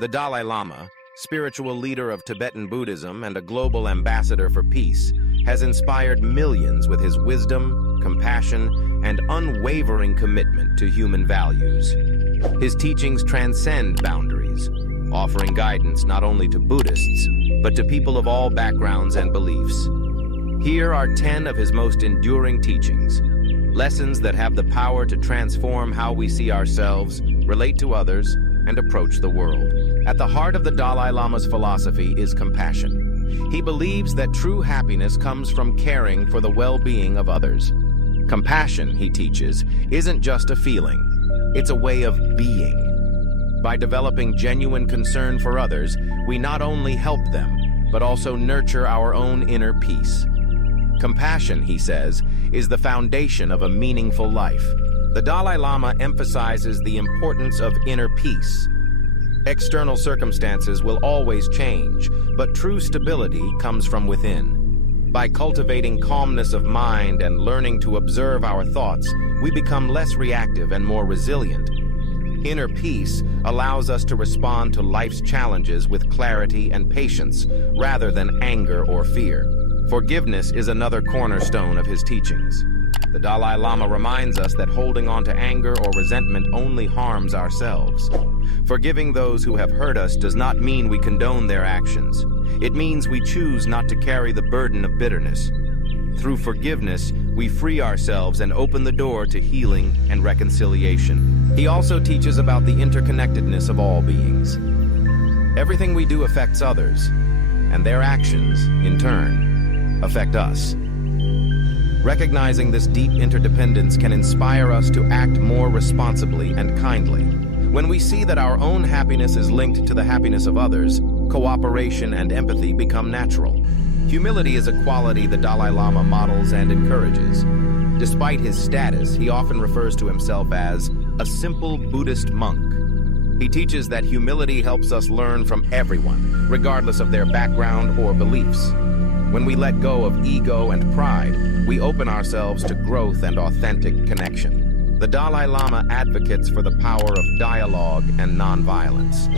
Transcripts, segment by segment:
The Dalai Lama, spiritual leader of Tibetan Buddhism and a global ambassador for peace, has inspired millions with his wisdom, compassion, and unwavering commitment to human values. His teachings transcend boundaries, offering guidance not only to Buddhists, but to people of all backgrounds and beliefs. Here are 10 of his most enduring teachings, lessons that have the power to transform how we see ourselves, relate to others, and approach the world. At the heart of the Dalai Lama's philosophy is compassion. He believes that true happiness comes from caring for the well-being of others. Compassion, he teaches, isn't just a feeling, it's a way of being. By developing genuine concern for others, we not only help them, but also nurture our own inner peace. Compassion, he says, is the foundation of a meaningful life. The Dalai Lama emphasizes the importance of inner peace. External circumstances will always change, but true stability comes from within. By cultivating calmness of mind and learning to observe our thoughts, we become less reactive and more resilient. Inner peace allows us to respond to life's challenges with clarity and patience, rather than anger or fear. Forgiveness is another cornerstone of his teachings. The Dalai Lama reminds us that holding on to anger or resentment only harms ourselves. Forgiving those who have hurt us does not mean we condone their actions. It means we choose not to carry the burden of bitterness. Through forgiveness, we free ourselves and open the door to healing and reconciliation. He also teaches about the interconnectedness of all beings. Everything we do affects others, and their actions, in turn, affect us. Recognizing this deep interdependence can inspire us to act more responsibly and kindly. When we see that our own happiness is linked to the happiness of others, cooperation and empathy become natural. Humility is a quality the Dalai Lama models and encourages. Despite his status, he often refers to himself as a simple Buddhist monk. He teaches that humility helps us learn from everyone, regardless of their background or beliefs. When we let go of ego and pride, we open ourselves to growth and authentic connection. The Dalai Lama advocates for the power of dialogue and nonviolence.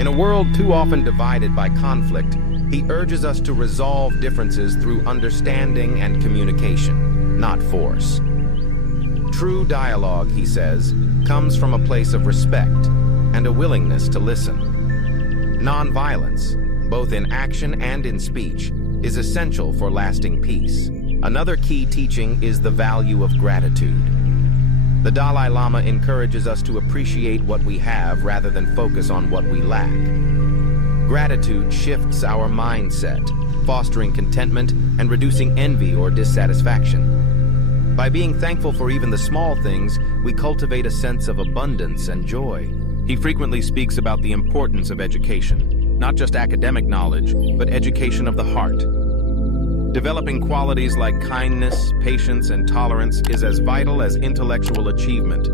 In a world too often divided by conflict, he urges us to resolve differences through understanding and communication, not force. True dialogue, he says, comes from a place of respect and a willingness to listen. Nonviolence, both in action and in speech, is essential for lasting peace. Another key teaching is the value of gratitude. The Dalai Lama encourages us to appreciate what we have rather than focus on what we lack. Gratitude shifts our mindset, fostering contentment and reducing envy or dissatisfaction. By being thankful for even the small things, we cultivate a sense of abundance and joy. He frequently speaks about the importance of education, not just academic knowledge, but education of the heart. Developing qualities like kindness, patience, and tolerance is as vital as intellectual achievement.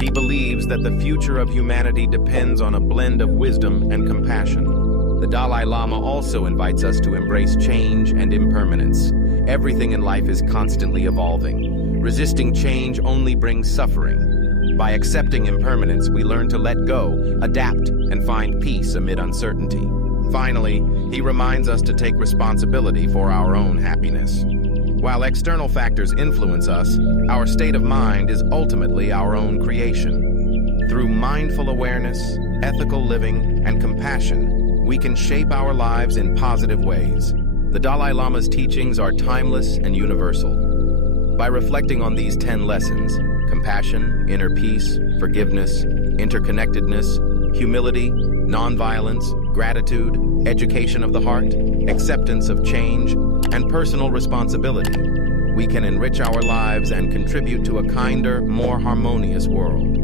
He believes that the future of humanity depends on a blend of wisdom and compassion. The Dalai Lama also invites us to embrace change and impermanence. Everything in life is constantly evolving. Resisting change only brings suffering. By accepting impermanence, we learn to let go, adapt, and find peace amid uncertainty. Finally, he reminds us to take responsibility for our own happiness. While external factors influence us, our state of mind is ultimately our own creation. Through mindful awareness, ethical living, and compassion, we can shape our lives in positive ways. The Dalai Lama's teachings are timeless and universal. By reflecting on these 10 lessons, compassion, inner peace, forgiveness, interconnectedness, humility, nonviolence, gratitude, education of the heart, acceptance of change, and personal responsibility, we can enrich our lives and contribute to a kinder, more harmonious world.